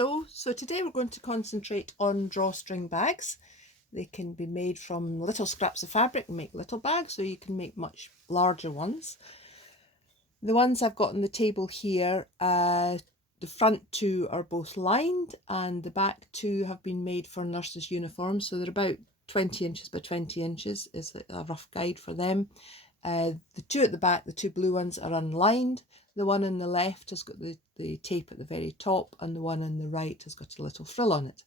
Hello, so today we're going to concentrate on drawstring bags. They can be made from little scraps of fabric and make little bags, so you can make much larger ones. The ones I've got on the table here, the front two are both lined and the back two have been made for nurses' uniforms, so they're about 20 inches by 20 inches is a rough guide for them. The two at the back, the two blue ones, are unlined. The one on the left has got the tape at the very top, and the one on the right has got a little frill on it.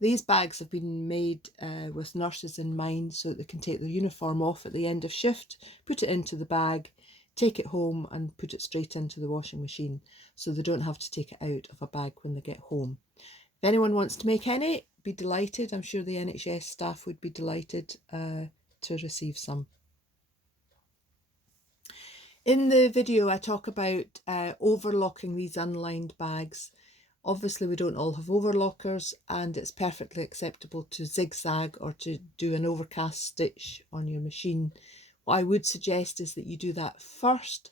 These bags have been made with nurses in mind so that they can take their uniform off at the end of shift, put it into the bag, take it home and put it straight into the washing machine, so they don't have to take it out of a bag when they get home. If anyone wants to make any, be delighted. I'm sure the NHS staff would be delighted to receive some. In the video I talk about overlocking these unlined bags. Obviously we don't all have overlockers, and it's perfectly acceptable to zigzag or to do an overcast stitch on your machine. What I would suggest is that you do that first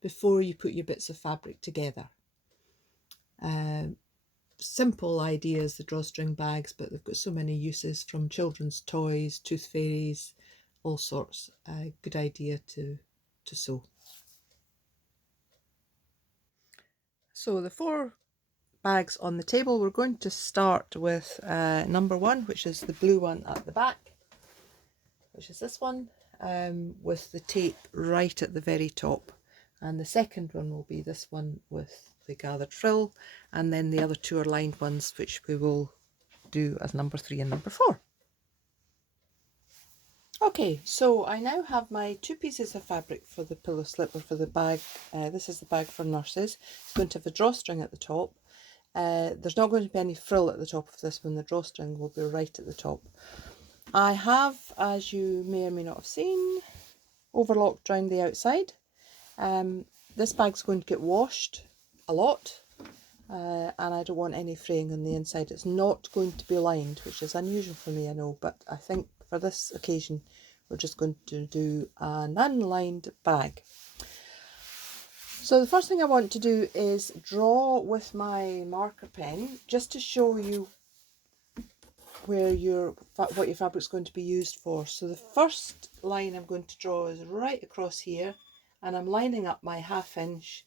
before you put your bits of fabric together. Simple ideas, the drawstring bags, but they've got so many uses, from children's toys, tooth fairies, all sorts. Good idea to sew. So the 4 bags on the table, we're going to start with number 1, which is the blue one at the back, which is this one, with the tape right at the very top, and the second one will be this one with the gathered frill, and then the other 2 are lined ones, which we will do as number 3 and number 4. Okay, so I now have my 2 pieces of fabric for the pillow slip, or for the bag. This is the bag for nurses. It's going to have a drawstring at the top. There's not going to be any frill at the top of this one. The drawstring will be right at the top. I have, as you may or may not have seen, overlocked around the outside. This bag's going to get washed a lot, and I don't want any fraying on the inside. It's not going to be lined, which is unusual for me, I know, but I think for this occasion we're just going to do an unlined bag. So the first thing I want to do is draw with my marker pen, just to show you where what your fabric's going to be used for. So the first line I'm going to draw is right across here, and I'm lining up my 1/2 inch,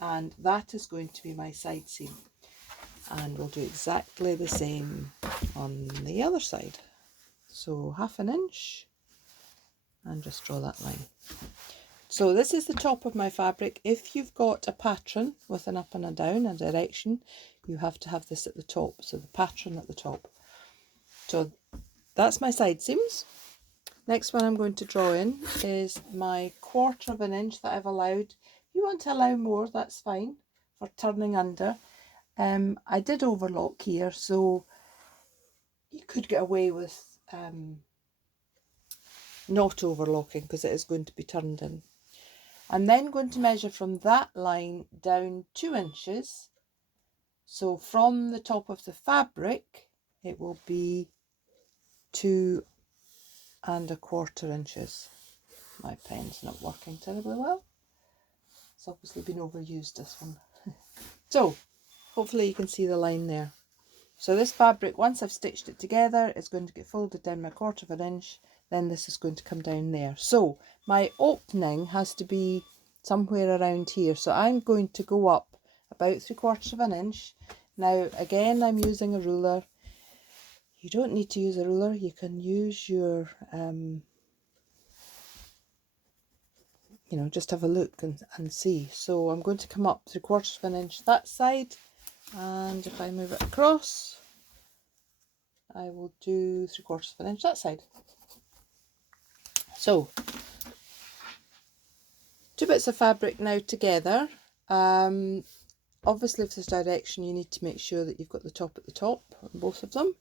and that is going to be my side seam. And we'll do exactly the same on the other side. So 1/2 inch, and just draw that line. So this is the top of my fabric. If you've got a pattern with an up and a down, a direction, you have to have this at the top, so the pattern at the top. So that's my side seams. Next one I'm going to draw in is my 1/4 inch that I've allowed. If you want to allow more, that's fine, for turning under. I did overlock here, so you could get away with not overlocking, because it is going to be turned in. I'm then going to measure from that line down 2 inches. So from the top of the fabric, it will be 2 1/4 inches. My pen's not working terribly well. It's obviously been overused, this one. So hopefully you can see the line there. So this fabric, once I've stitched it together, is going to get folded down my 1/4 inch. Then this is going to come down there. So my opening has to be somewhere around here. So I'm going to go up about 3/4 inch. Now again, I'm using a ruler. You don't need to use a ruler. You can use your, just have a look and see. So I'm going to come up 3/4 inch that side. And if I move it across, I will do 3/4 inch that side. So 2 bits of fabric now together. Obviously with this direction you need to make sure that you've got the top at the top on both of them.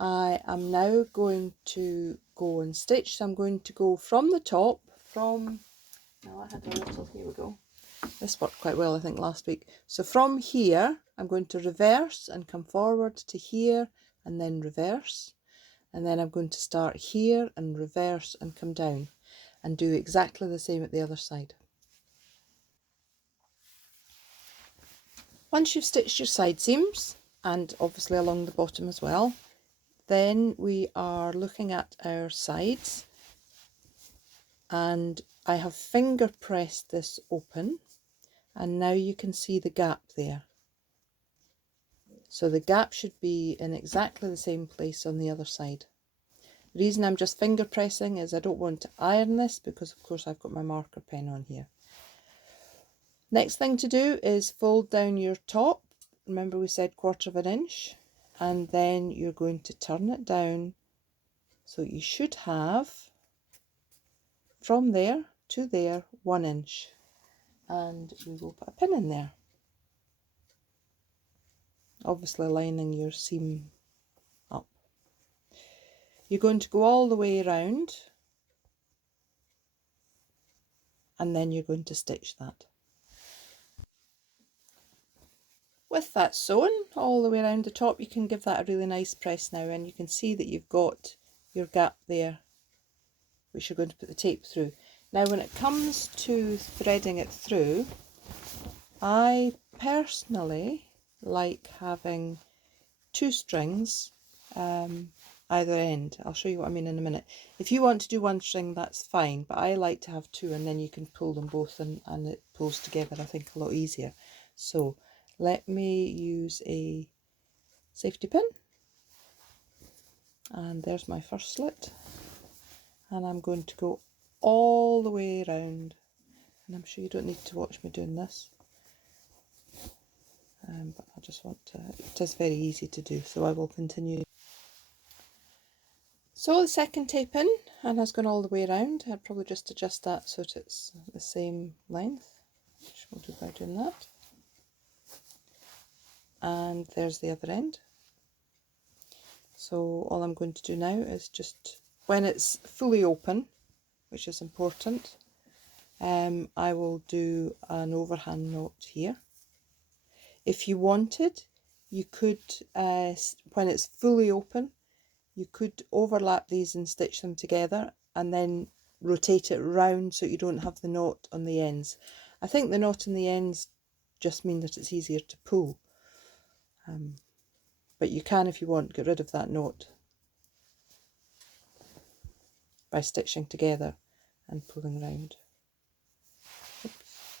I am now going to go and stitch. So I'm going to go from the top, now I had a little, here we go. This worked quite well, I think, last week. So from here, I'm going to reverse and come forward to here, and then reverse. And then I'm going to start here and reverse and come down, and do exactly the same at the other side. Once you've stitched your side seams, and obviously along the bottom as well, then we are looking at our sides, and I have finger pressed this open, and now you can see the gap there. So the gap should be in exactly the same place on the other side. The reason I'm just finger pressing is I don't want to iron this, because of course I've got my marker pen on here. Next thing to do is fold down your top. Remember we said 1/4 inch, and then you're going to turn it down, so you should have from there to there 1 inch, and we will put a pin in there, obviously lining your seam up. You're going to go all the way around, and then you're going to stitch that. With that sewn all the way around the top, you can give that a really nice press now, and you can see that you've got your gap there, which you're going to put the tape through. Now when it comes to threading it through, I personally like having 2 strings either end. I'll show you what I mean in a minute. If you want to do 1 string, that's fine, but I like to have 2, and then you can pull them both and it pulls together, I think, a lot easier. So let me use a safety pin, and there's my first slit, and I'm going to go all the way around, and I'm sure you don't need to watch me doing this, but I just want to, it is very easy to do, so I will continue. So the second tape in, and has gone all the way around. I'd probably just adjust that so that it's the same length, which we'll do by doing that. And there's the other end. So all I'm going to do now is just, when it's fully open, which is important, I will do an overhand knot here. If you wanted, you could, when it's fully open, you could overlap these and stitch them together, and then rotate it round so you don't have the knot on the ends. I think the knot on the ends just mean that it's easier to pull. But you can, if you want, get rid of that knot by stitching together and pulling round. Oops.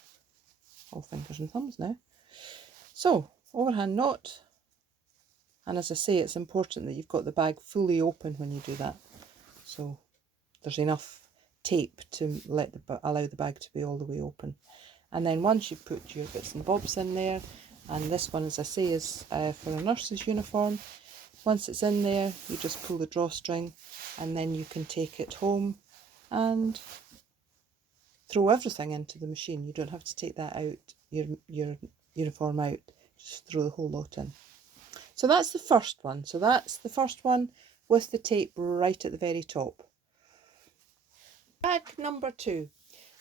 All fingers and thumbs now. So, overhand knot, and as I say, it's important that you've got the bag fully open when you do that, so there's enough tape to allow the bag to be all the way open. And then once you put your bits and bobs in there, and this one, as I say, is for a nurse's uniform, once it's in there, you just pull the drawstring, and then you can take it home and throw everything into the machine. You don't have to take that out, your uniform out, just throw the whole lot in. So that's the first one. So that's the first one with the tape right at the very top. Bag number 2.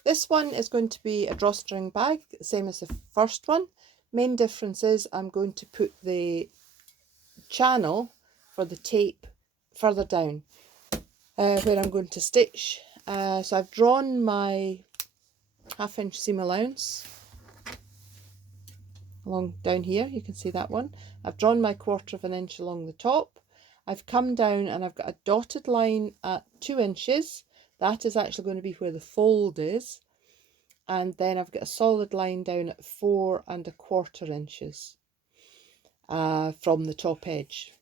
This one is going to be a drawstring bag, same as the first one. Main difference is I'm going to put the channel for the tape further down where I'm going to stitch. So I've drawn my 1/2 inch seam allowance along down here, you can see that one. I've drawn my 1/4 inch along the top. I've come down and I've got a dotted line at 2 inches. That is actually going to be where the fold is. And then I've got a solid line down at 4 1/4 inches from the top edge.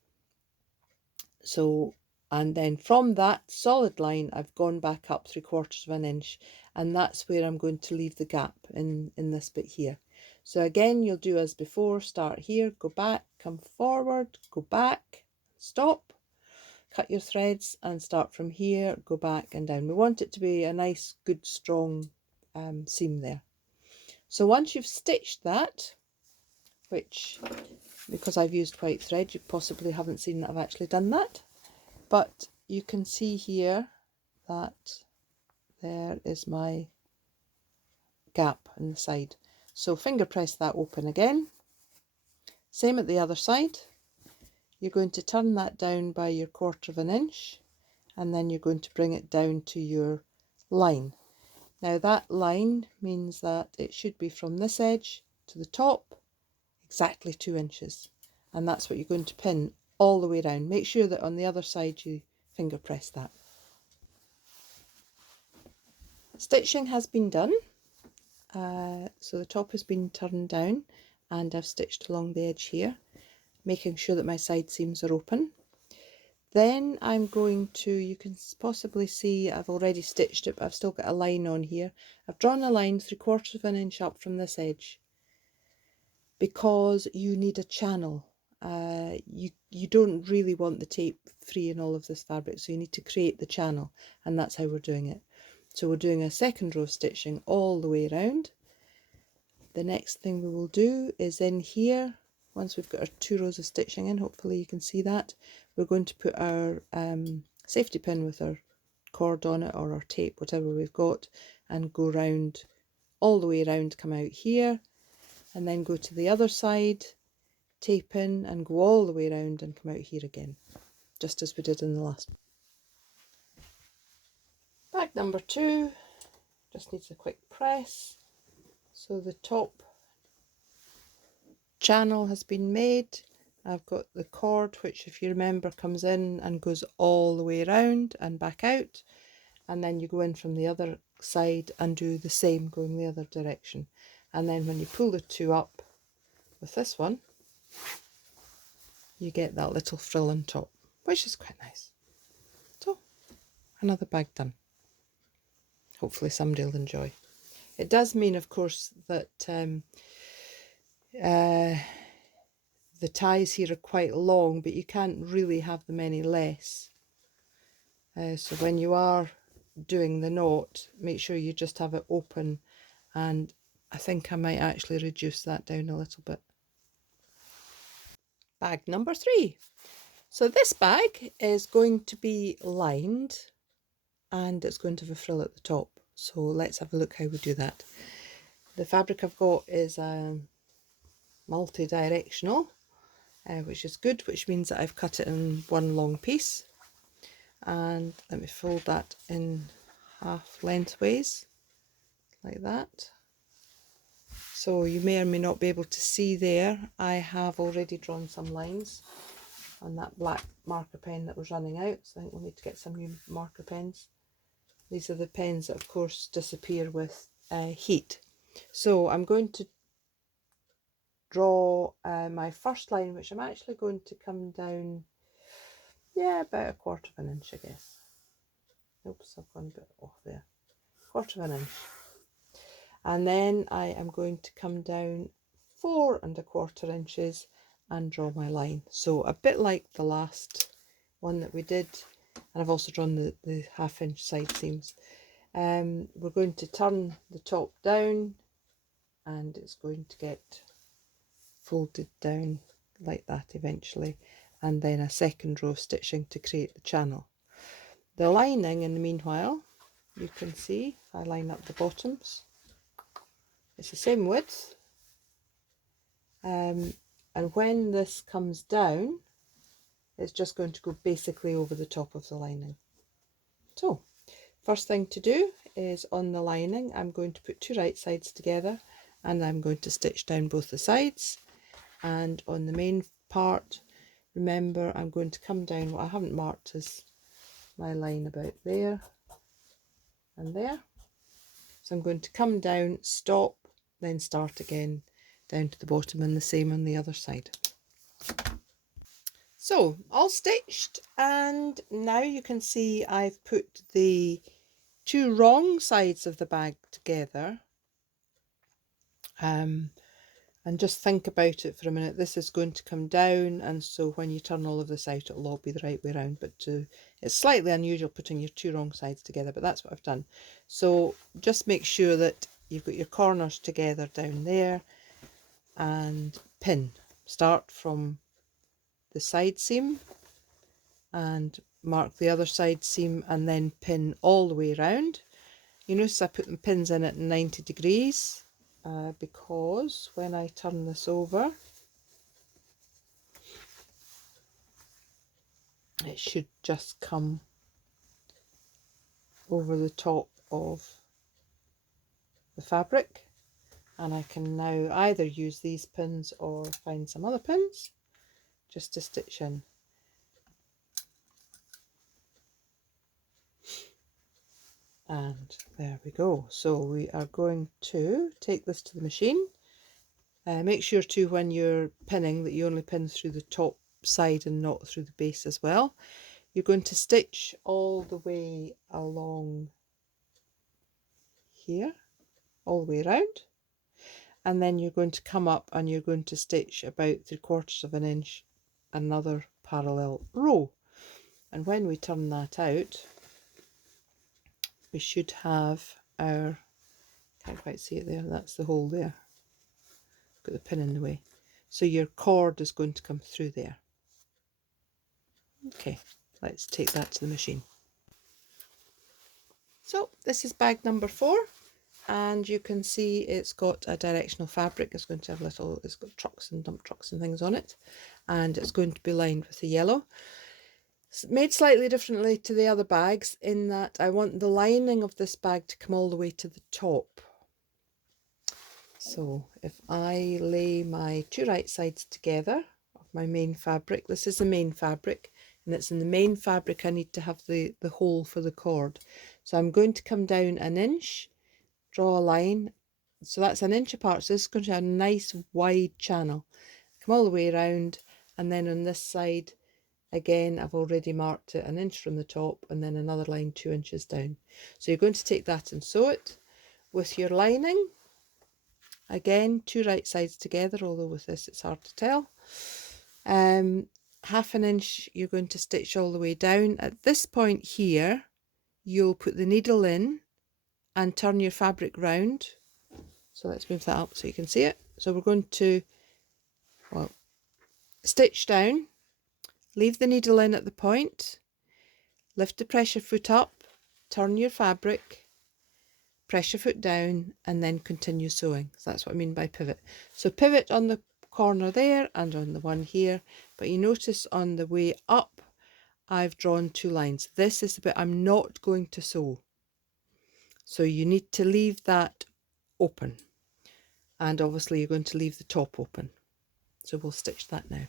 So, and then from that solid line, I've gone back up 3/4 inch, and that's where I'm going to leave the gap in this bit here. So again, you'll do as before, start here, go back, come forward, go back, stop, cut your threads, and start from here, go back and down. We want it to be a nice, good, strong seam there. So once you've stitched that, which, because I've used white thread, you possibly haven't seen that I've actually done that, but you can see here that there is my gap in the side. So finger press that open again. Same at the other side. You're going to turn that down by your 1/4 inch, and then you're going to bring it down to your line. Now that line means that it should be from this edge to the top exactly 2 inches, and that's what you're going to pin all the way around. Make sure that on the other side you finger press that. Stitching has been done, so the top has been turned down and I've stitched along the edge here, making sure that my side seams are open. Then I'm going to, you can possibly see I've already stitched it, but I've still got a line on here. I've drawn a line 3/4 of an inch up from this edge because you need a channel. You don't really want the tape free in all of this fabric, so you need to create the channel, and that's how we're doing it. So we're doing a second row of stitching all the way around. The next thing we will do is in here, once we've got our 2 rows of stitching in, hopefully you can see that, we're going to put our safety pin with our cord on it, or our tape, whatever we've got, and go round all the way around, come out here, and then go to the other side, tape in and go all the way around and come out here again, just as we did in the last one. Bag number 2 just needs a quick press. So the top channel has been made. I've got the cord, which if you remember comes in and goes all the way around and back out, and then you go in from the other side and do the same going the other direction, and then when you pull the 2 up with this one, you get that little frill on top, which is quite nice. So another bag done. Hopefully somebody will enjoy. It does mean, of course, that the ties here are quite long, but you can't really have them any less. So when you are doing the knot, make sure you just have it open, and I think I might actually reduce that down a little bit. Bag number 3. So this bag is going to be lined and it's going to have a frill at the top. So let's have a look how we do that. The fabric I've got is multi-directional, which is good, which means that I've cut it in one long piece. And let me fold that in half lengthways, like that. So you may or may not be able to see there, I have already drawn some lines on that black marker pen that was running out, so I think we'll need to get some new marker pens. These are the pens that of course disappear with heat. So I'm going to draw my first line, which I'm actually going to come down, yeah, about 1/4 of an inch, I guess. Oops, I've gone a bit off there. 1/4 of an inch. And then I am going to come down 4 1/4 inches and draw my line. So a bit like the last one that we did, and I've also drawn the 1/2 inch side seams. We're going to turn the top down and it's going to get folded down like that eventually, and then a second row of stitching to create the channel. The lining, in the meanwhile, you can see if I line up the bottoms, it's the same width, and when this comes down, it's just going to go basically over the top of the lining. So first thing to do is on the lining, I'm going to put 2 right sides together and I'm going to stitch down both the sides. And on the main part, remember, I'm going to come down, what I haven't marked is my line about there and there. So I'm going to come down, stop, then start again down to the bottom, and the same on the other side. So all stitched, and now you can see I've put the 2 wrong sides of the bag together. And just think about it for a minute. This is going to come down, and so when you turn all of this out, it'll all be the right way around. But it's slightly unusual putting your 2 wrong sides together, but that's what I've done. So just make sure that you've got your corners together down there, and pin. Start from the side seam and mark the other side seam, and then pin all the way around. You notice I put the pins in at 90 degrees. Because when I turn this over, it should just come over the top of the fabric, And I can now either use these pins or find some other pins just to stitch in. And there we go. So we are going to take this to the machine. Make sure too when you're pinning that you only pin through the top side and not through the base as well. You're going to stitch all the way along here, all the way around, and then you're going to come up and you're going to stitch about 3/4 of an inch another parallel row. And when we turn that out, we should have our, can't quite see it there, that's the hole there, got the pin in the way, so your cord is going to come through there. Okay, let's take that to the machine. So this is bag number 4, and you can see it's got a directional fabric. It's going to have little, it's got trucks and dump trucks and things on it, and it's going to be lined with the yellow. It's made slightly differently to the other bags in that I want the lining of this bag to come all the way to the top. So if I lay my 2 right sides together of my main fabric, this is the main fabric, and it's in the main fabric I need to have the hole for the cord. So I'm going to come down 1 inch, draw a line, so that's 1 inch apart, so this is going to have a nice wide channel. Come all the way around, and then on this side, again, I've already marked it 1 inch from the top, and then another line 2 inches down. So you're going to take that and sew it. With your lining, again, 2 right sides together, although with this it's hard to tell. 1/2 inch you're going to stitch all the way down. At this point here, you'll put the needle in and turn your fabric round. So let's move that up so you can see it. So we're going to, well, stitch down, leave the needle in at the point, lift the pressure foot up, turn your fabric, pressure foot down, and then continue sewing. So that's what I mean by pivot. So pivot on the corner there and on the one here, but you notice on the way up I've drawn 2 lines. This is the bit I'm not going to sew, so you need to leave that open, and obviously you're going to leave the top open. So we'll stitch that now.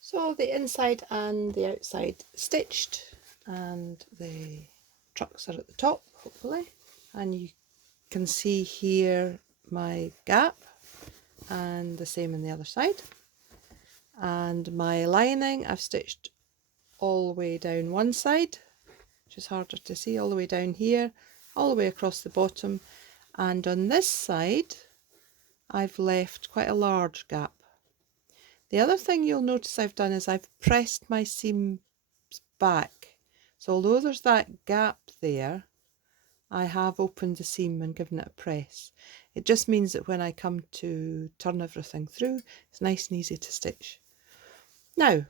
So the inside and the outside stitched, and the trucks are at the top, hopefully, and you can see here my gap, and the same on the other side. And my lining I've stitched all the way down one side, which is harder to see, all the way down here, all the way across the bottom, and on this side I've left quite a large gap. The other thing you'll notice I've done is I've pressed my seams back, so although there's that gap there, I have opened the seam and given it a press. It just means that when I come to turn everything through, it's nice and easy to stitch. Now,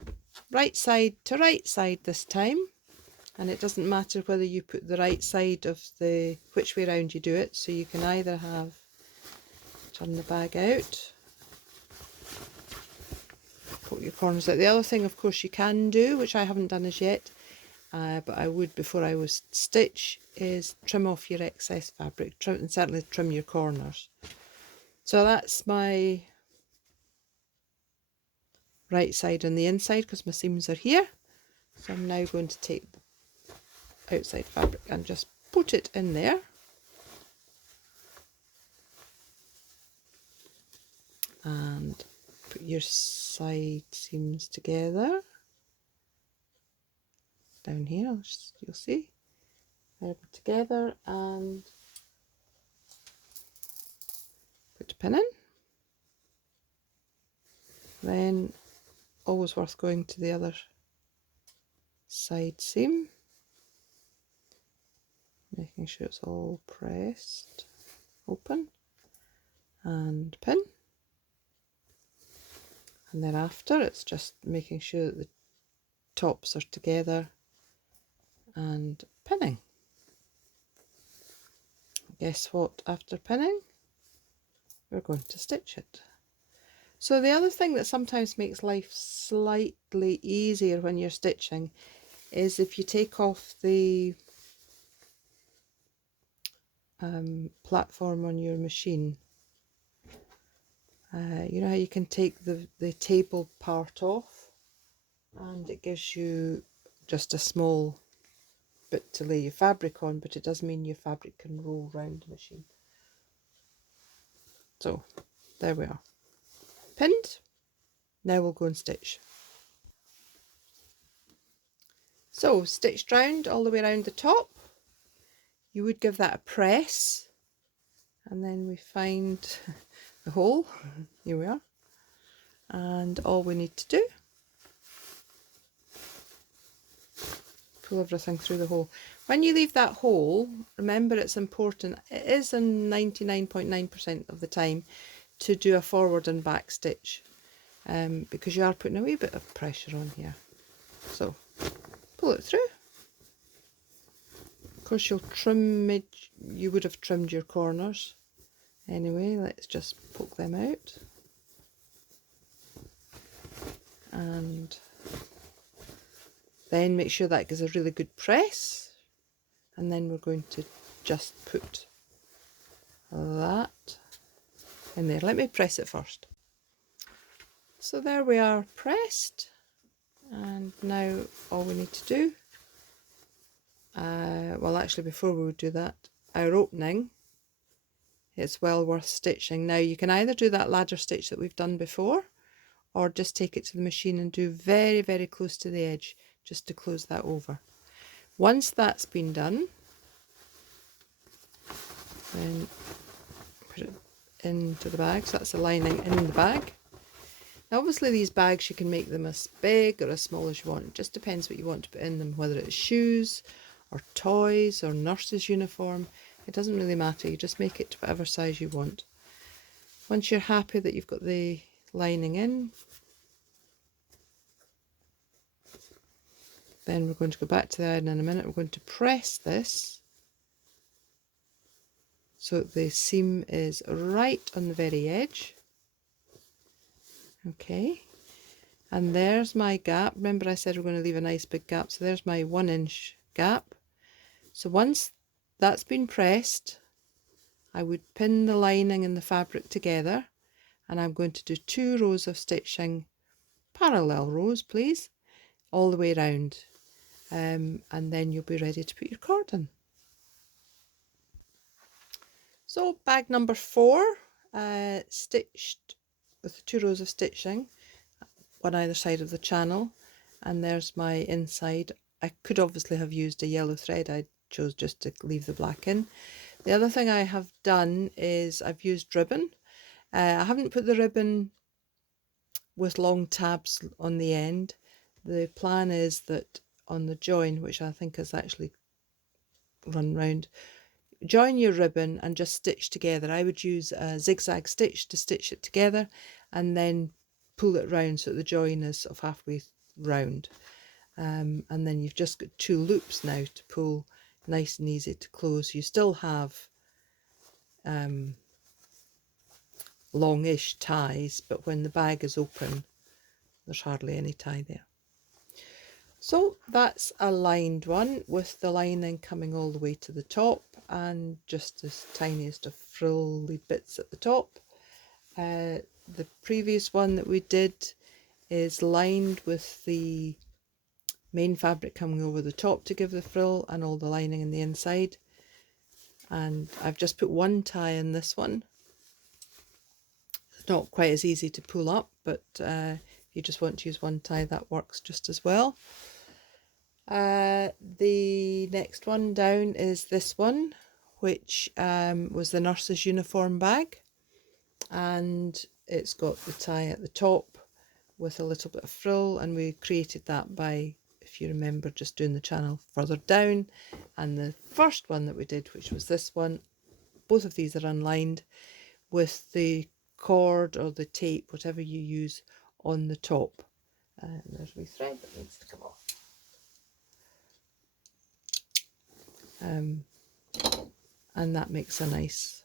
right side to right side this time, and it doesn't matter whether you put the right side of the, which way round you do it, so you can either have, turn the bag out, poke your corners out. The other thing of course you can do, which I haven't done as yet, but I would before I was stitch, is trim off your excess fabric, and certainly trim your corners. So that's my right side on the inside because my seams are here. So I'm now going to take the outside fabric and just put it in there. And put your side seams together. Down here, you'll see. Together and put a pin in. Then always worth going to the other side seam, making sure it's all pressed open, and pin. And then after, it's just making sure that the tops are together and pinning. Guess what? After pinning, we're going to stitch it. So the other thing that sometimes makes life slightly easier when you're stitching is if you take off the platform on your machine. You know how you can take the table part off, and it gives you just a small bit to lay your fabric on, but it does mean your fabric can roll round the machine. So there we are, pinned. Now we'll go and stitch. So stitched round all the way around the top. You would give that a press, and then we find the hole. Here we are. And all we need to do, pull everything through the hole. When you leave that hole, remember it's important, it is in 99.9% of the time, to do a forward and back stitch, because you are putting a wee bit of pressure on here. So pull it through. Of course you'll trim it, you would have trimmed your corners. Anyway, let's just poke them out. And then make sure that gives a really good press. And then we're going to just put that in there. Let me press it first. So there we are, pressed. And now all we need to do, well actually before we would do that, our opening, it's well worth stitching. Now you can either do that ladder stitch that we've done before, or just take it to the machine and do very, very close to the edge, just to close that over. Once that's been done, then put it into the bag. So that's the lining in the bag. Now obviously these bags, you can make them as big or as small as you want. It just depends what you want to put in them, whether it's shoes or toys or nurse's uniform. It doesn't really matter, you just make it to whatever size you want. Once you're happy that you've got the lining in, then we're going to go back to the iron in a minute. We're going to press this so the seam is right on the very edge. Okay, and there's my gap. Remember I said we're going to leave a nice big gap, so there's my 1 inch gap. So once that's been pressed, I would pin the lining and the fabric together, and I'm going to do 2 rows of stitching, parallel rows please, all the way around, and then you'll be ready to put your cord in. So bag number 4, stitched with 2 rows of stitching, one either side of the channel, and there's my inside. I could obviously have used a yellow thread, I chose just to leave the black in. The other thing I have done is I've used ribbon. I haven't put the ribbon with long tabs on the end. The plan is that on the join, which I think is actually run round, join your ribbon and just stitch together. I would use a zigzag stitch to stitch it together, and then pull it round so the join is sort of halfway round. And then you've just got 2 loops now to pull, nice and easy to close. You still have longish ties, but when the bag is open, there's hardly any tie there. So that's a lined one with the lining coming all the way to the top and just the tiniest of frilly bits at the top. The previous one that we did is lined with the main fabric coming over the top to give the frill and all the lining in the inside. And I've just put 1 tie in this one. It's not quite as easy to pull up, but if you just want to use 1 tie, that works just as well. The next one down is this one, which was the nurse's uniform bag, and it's got the tie at the top with a little bit of frill, and we created that by, if you remember, just doing the channel further down. And the first one that we did, which was this one, both of these are unlined, with the cord or the tape, whatever you use, on the top. And there's my thread that needs to come off. And that makes a nice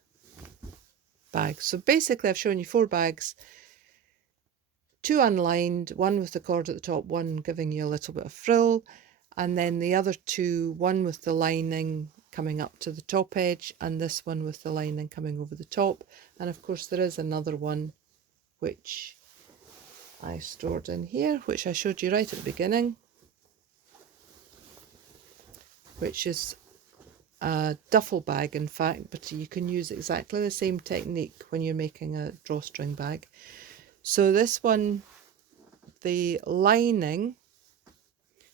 bag. So basically I've shown you 4 bags, 2 unlined, 1 with the cord at the top, 1 giving you a little bit of frill, and then the other 2, 1 with the lining coming up to the top edge, and this one with the lining coming over the top. And of course there is another one which I stored in here, which I showed you right at the beginning, which is a duffel bag in fact, but you can use exactly the same technique when you're making a drawstring bag. So this one, the lining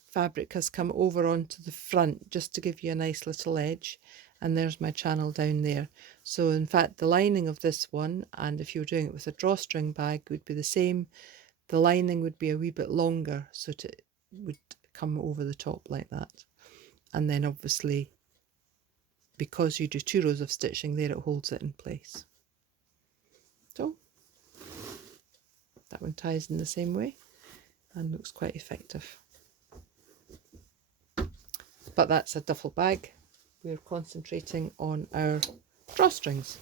fabric has come over onto the front just to give you a nice little edge, and there's my channel down there. So in fact the lining of this one, and if you were doing it with a drawstring bag, would be the same. The lining would be a wee bit longer, so it would come over the top like that, and then obviously because you do 2 rows of stitching there, it holds it in place. So that one ties in the same way and looks quite effective. But that's a duffel bag. We're concentrating on our drawstrings.